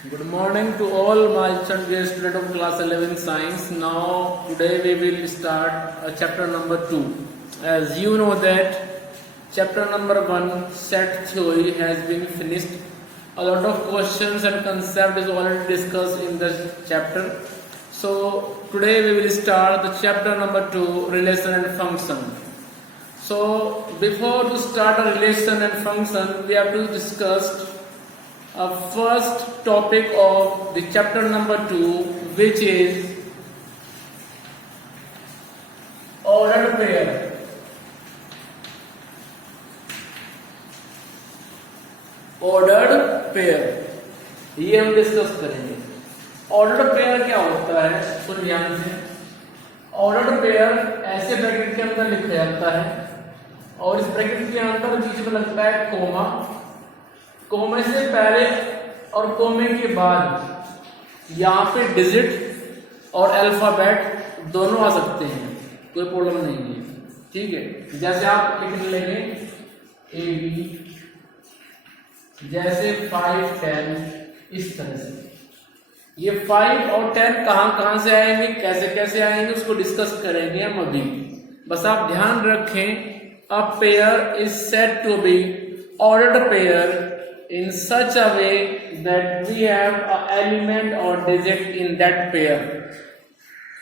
Good morning to all my dear student of class 11 science. Now today we will start chapter number 2. As you know that chapter number 1 set theory has been finished. A lot of questions and concept is already discussed in the chapter. So today we will start the chapter number 2, relation and function. So before to start a relation and function, we have to discuss first topic of the chapter number 2, which is ordered pair. Ordered pair ये हम discuss करेंगे. Ordered pair क्या होता है, सुन ध्यान से. Ordered pair ऐसे bracket के अंदर लिखा जाता है और इस ब्रैकेट के अंदर बीच में लगता है कोमा. कोमे से पहले और कोमे के बाद यहाँ पे डिजिट और अल्फाबेट दोनों आ सकते हैं, कोई प्रॉब्लम नहीं है. ठीक है, जैसे आप लिख लेंगे ए बी, जैसे 5 10 इस तरह से. ये 5 और 10 कहाँ से आएंगे, कैसे कैसे आएंगे, उसको डिस्कस करेंगे हम अभी. बस आप ध्यान रखें, a pair is said to be ordered pair in such a way that we have an element or digit in that pair.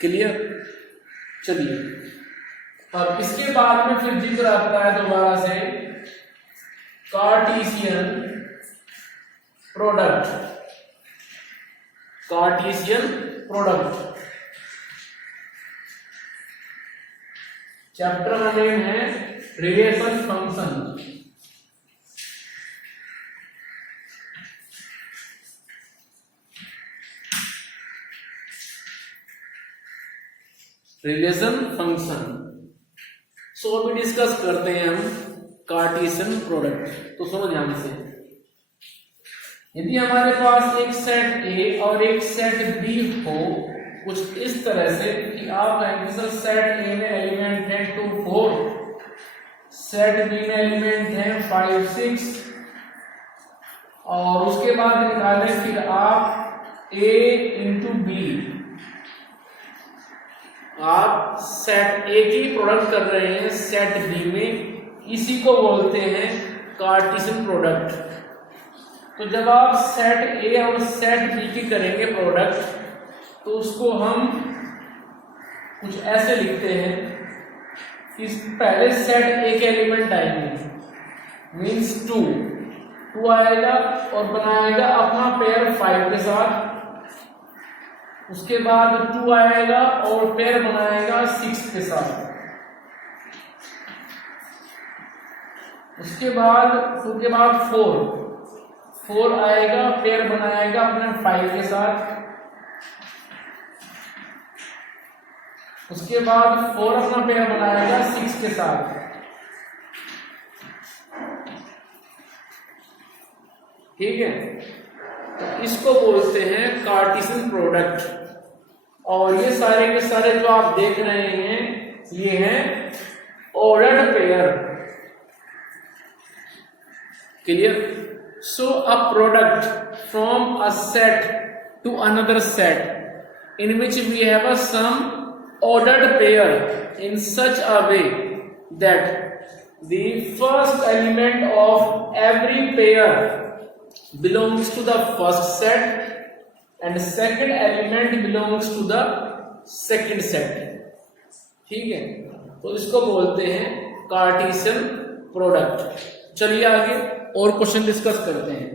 Clear? चलिए, अब इसके बाद में फिर जिक्र आता है दोबारा से Cartesian product. Cartesian product chapter का नेम है relation function. Relation function. So अभी डिस्कस करते हैं हम कार्टेशियन प्रोडक्ट. तो सुनो ध्यान से, यदि हमारे पास एक सेट ए और एक सेट बी हो कुछ इस तरह से कि आप कहेंगे सर सेट ए में एलिमेंट है 2 4, सेट बी में एलिमेंट है 5 6, और उसके बाद निकालें फिर आप ए इंटू बी. आप सेट ए की प्रोडक्ट कर रहे हैं सेट बी में, इसी को बोलते हैं कार्टेशियन प्रोडक्ट. तो जब आप सेट ए और सेट बी की करेंगे प्रोडक्ट, तो उसको हम कुछ ऐसे लिखते हैं. इस पहले सेट ए के एलिमेंट आएंगे, मीन्स 2 आएगा और बनाएगा अपना पेयर 5 के साथ. उसके बाद 2 आएगा और पेयर बनाएगा 6 के साथ. उसके बाद 2 के बाद 4 आएगा, पेयर बनाएगा अपने 5 के साथ. उसके बाद 4 अपना पेयर बनाएगा 6 के साथ. ठीक है, तो इसको बोलते हैं कार्टेशियन प्रोडक्ट. और ये सारे के सारे जो आप देख रहे हैं ये हैं ordered pair. Clear? So a product from a set to another set in which we have a some ordered pair in such a way that the first element of every pair belongs to the first set and second element belongs to the second set. ठीक है, तो इसको बोलते हैं Cartesian product. चलिए आगे और question discuss करते हैं.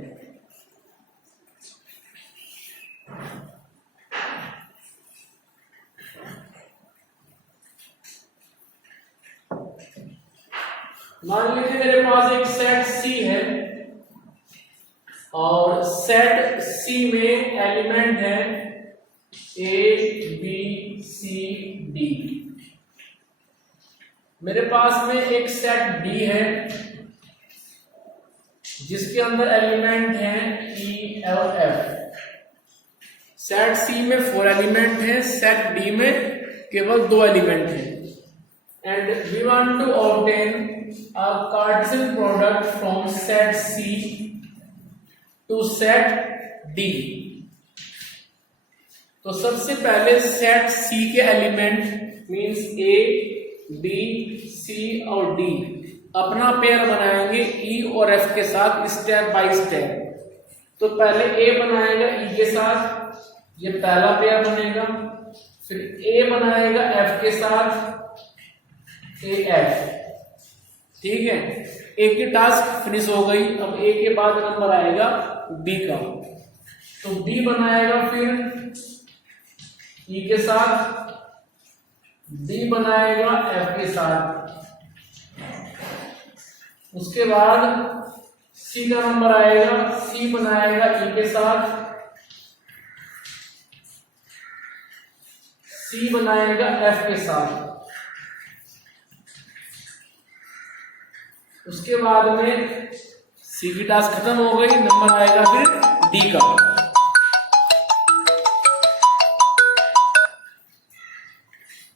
मान लीजिए मेरे पास एक सेट सी है और सेट सी में एलिमेंट है ए बी सी डी. मेरे पास में एक सेट डी है जिसके अंदर एलिमेंट है ई और एफ. सेट सी में 4 एलिमेंट है, सेट डी में केवल 2 एलिमेंट है. And we want to obtain a Cartesian product from set C to set D. तो सबसे पहले सेट सी के element means A B C और डी अपना पेयर बनाएंगे ई और एफ के साथ स्टेप बाय स्टेप। तो पहले ए बनाएगा ई के साथ, ये पहला पेयर बनेगा। फिर ए बनाएगा एफ के साथ ए एफ, ठीक है। ए की टास्क फिनिश हो गई। अब ए के बाद नंबर आएगा बी का, तो बी बनाएगा फिर ई के साथ, डी बनाएगा एफ के साथ। उसके बाद सी का नंबर आएगा, सी बनाएगा ई के साथ, सी बनाएगा एफ के साथ। उसके बाद में सी की टास्क खत्म हो गई, नंबर आएगा फिर डी का।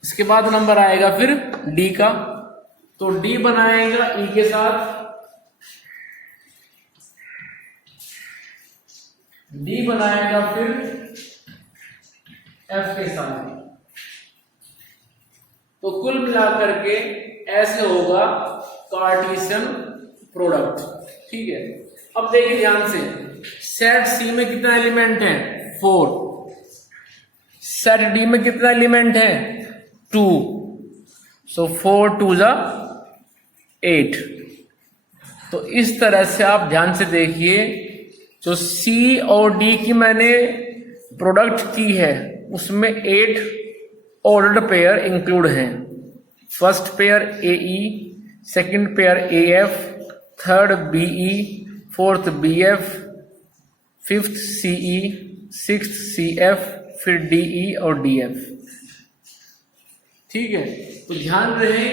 इसके बाद नंबर आएगा फिर डी का, तो डी बनाएगा ई के साथ, डी बनाएगा फिर एफ के साथ। तो कुल मिलाकर के ऐसे होगा कार्टेशियन प्रोडक्ट, ठीक है। अब देखिए ध्यान से, सेट सी में कितना एलिमेंट है 4, सेट डी में कितना एलिमेंट है 2, सो 4 2 जा 8। तो इस तरह से आप ध्यान से देखिए, जो सी और डी की मैंने प्रोडक्ट की है उसमें 8 ऑर्डर्ड पेयर इंक्लूड हैं। First pair A E, second pair A F, third B E, fourth B F, fifth C E, sixth C F, फिर डी ई और डी एफ, ठीक है। तो ध्यान रहे,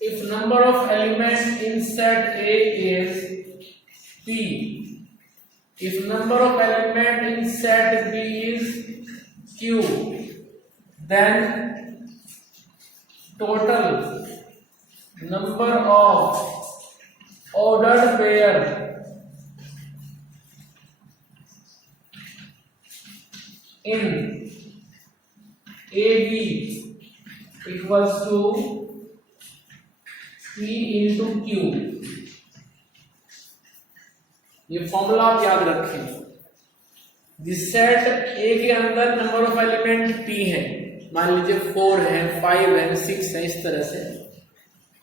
if number of elements in set A is p, if number of element in set B is q, then total number of ordered pair in AB equals to P into Q। ये formula आप याद रखें। जिस set ए के अंदर number of element p है, मान लीजिए 4 है, 5 है, 6 है, इस तरह से।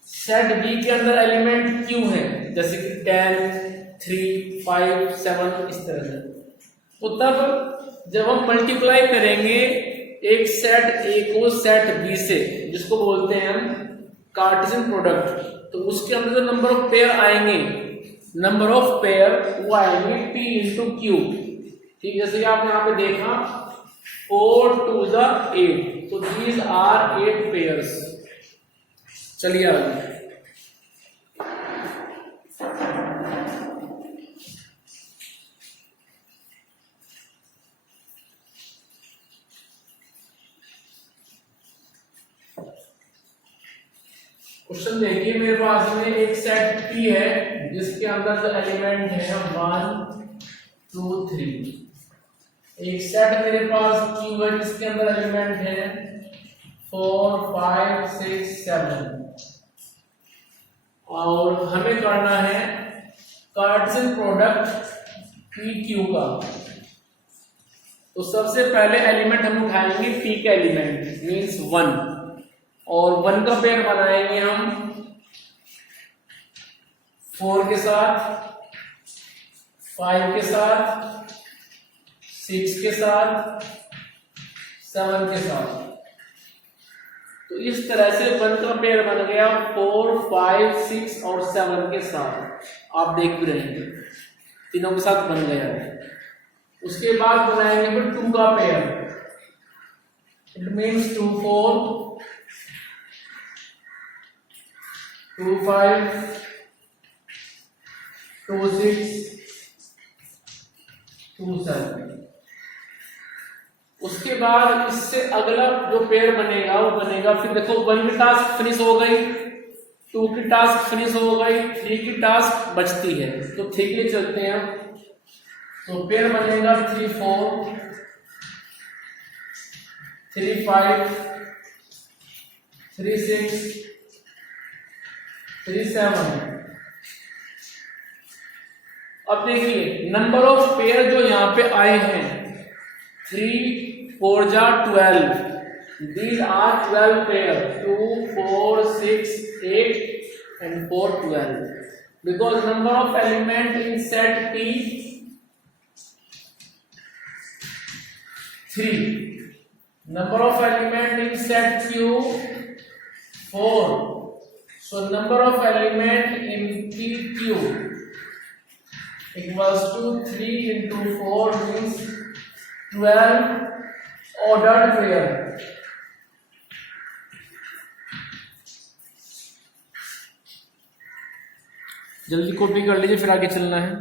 सेट बी के अंदर एलिमेंट q है, जैसे कि 10, 3, 5, 7, इस तरह से। तो तब जब हम मल्टीप्लाई करेंगे एक सेट ए को सेट बी से, जिसको बोलते हैं हम कार्टेशियन प्रोडक्ट, तो उसके अंदर जो नंबर ऑफ पेयर आएंगे, नंबर ऑफ पेयर वो आएंगे p इंटू क्यू, ठीक। जैसे कि आपने यहाँ पे देखा 4 2 जा 8, तो दीज आर 8 पेयर्स। चलिए आगे, क्वेश्चन देखिए। मेरे पास में एक सेट P है जिसके अंदर जो एलिमेंट है 1 2 3। एक सेट मेरे पास Q है जिसके अंदर एलिमेंट है 4 5 6 7। और हमें करना है कार्टेशियन प्रोडक्ट PQ का। तो सबसे पहले एलिमेंट हम उठाएंगे P का एलिमेंट मींस 1, और 1 का पेयर बनाएंगे हम 4 के साथ, 5 के साथ, 6 के साथ, 7 के साथ। तो इस तरह से 1 का पेयर बन गया 4 5 6 और 7 के साथ। आप देख भी रहे हैं तीनों के साथ बन गया है। उसके बाद बनाएंगे फिर 2 का पेयर, इट मीन्स 2 4 2 5 2 6 2 7। उसके बाद इससे अगला जो पेयर बनेगा वो बनेगा, फिर देखो 1 की टास्क फिनिश हो गई, 2 की टास्क फिनिश हो गई, 3 की टास्क बचती है। तो 3 के लिए चलते हैं। तो पेयर बनेगा 3 4 3 5 3 6 3 7। अब देखिए नंबर ऑफ पेयर जो यहाँ पे आए हैं 3 4 जा 12, these are 12 pair, 2 4 6 8 and 4 12, because number of element in set T 3, number of element in set Q 4, so number of element in PQ equals to 3 into 4 means 12 ordered pair। जल्दी copy कर लीजिए फिर आगे चलना है।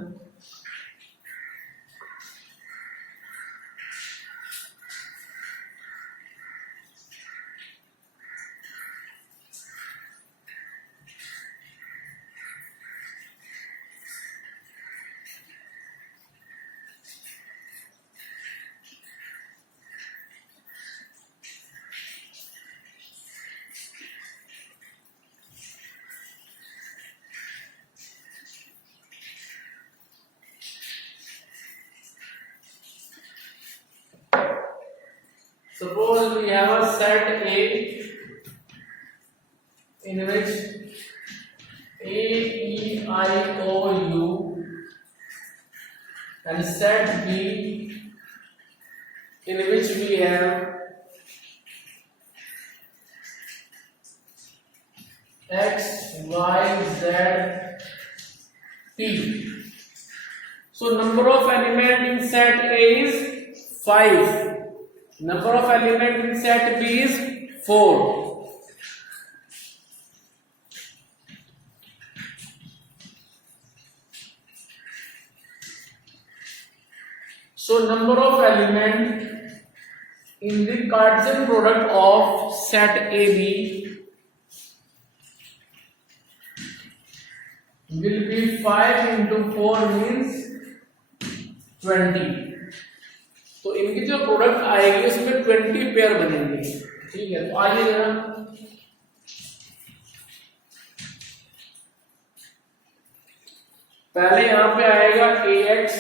Suppose we have a set A in which A, E, I, O, U, and set B in which we have X, Y, Z, T. So number of element in set A is 5. Number of element in set B is 4. So number of element in the Cartesian product of set AB will be 5 into 4 means 20। तो इनकी जो product आएगी उसमें 20 pair बनेंगे। ठीक है, तो आइए जरा पहले यहां पे आएगा AX,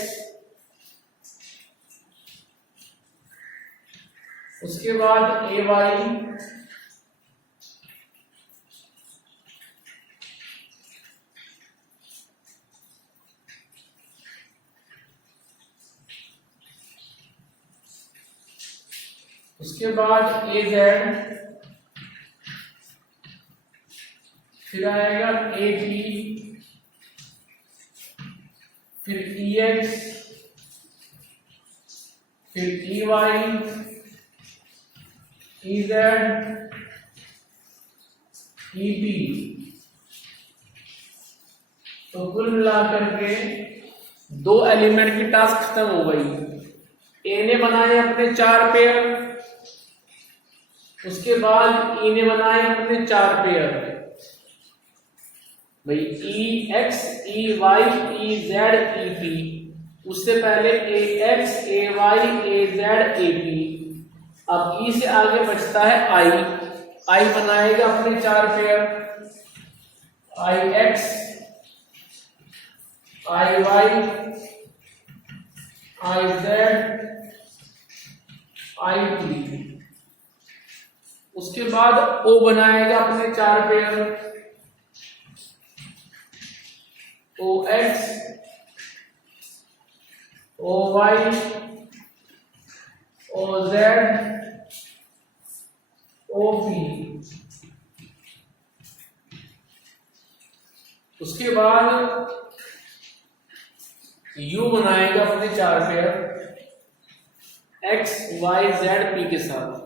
उसके बाद AY, उसके बाद AZ, फिर आएगा AB, फिर EX, फिर EY, EZ, EB। तो कुल मिलाकर के 2 एलिमेंट की टास्क खत्म हो गई। ए ने बनाए अपने 4 पेयर, उसके बाद ई ने बनाए अपने 4 पेयर। भाई E X, E Y, E Z, E P, उससे पहले A X, A Y, A Z, A P. अब ई से आगे बचता है आई। आई बनाएगा अपने 4 pair, I X, I Y, I Z, I P. उसके बाद ओ बनाएगा अपने 4 pair, O X, O Y, O Z, O P. उसके बाद यू बनाएगा अपने 4 pair, X, Y, Z, P के साथ।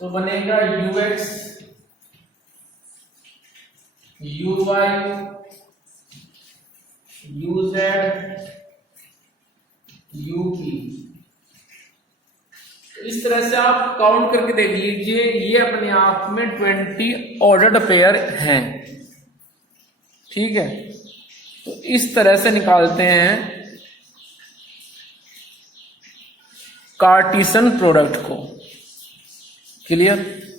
तो बनेगा U X, U Y, U Z, U P. इस तरह से आप काउंट करके देख लीजिए, ये अपने आप में 20 ऑर्डर्ड पेयर हैं। ठीक है, तो इस तरह से निकालते हैं कार्टेशियन प्रोडक्ट को। Clear?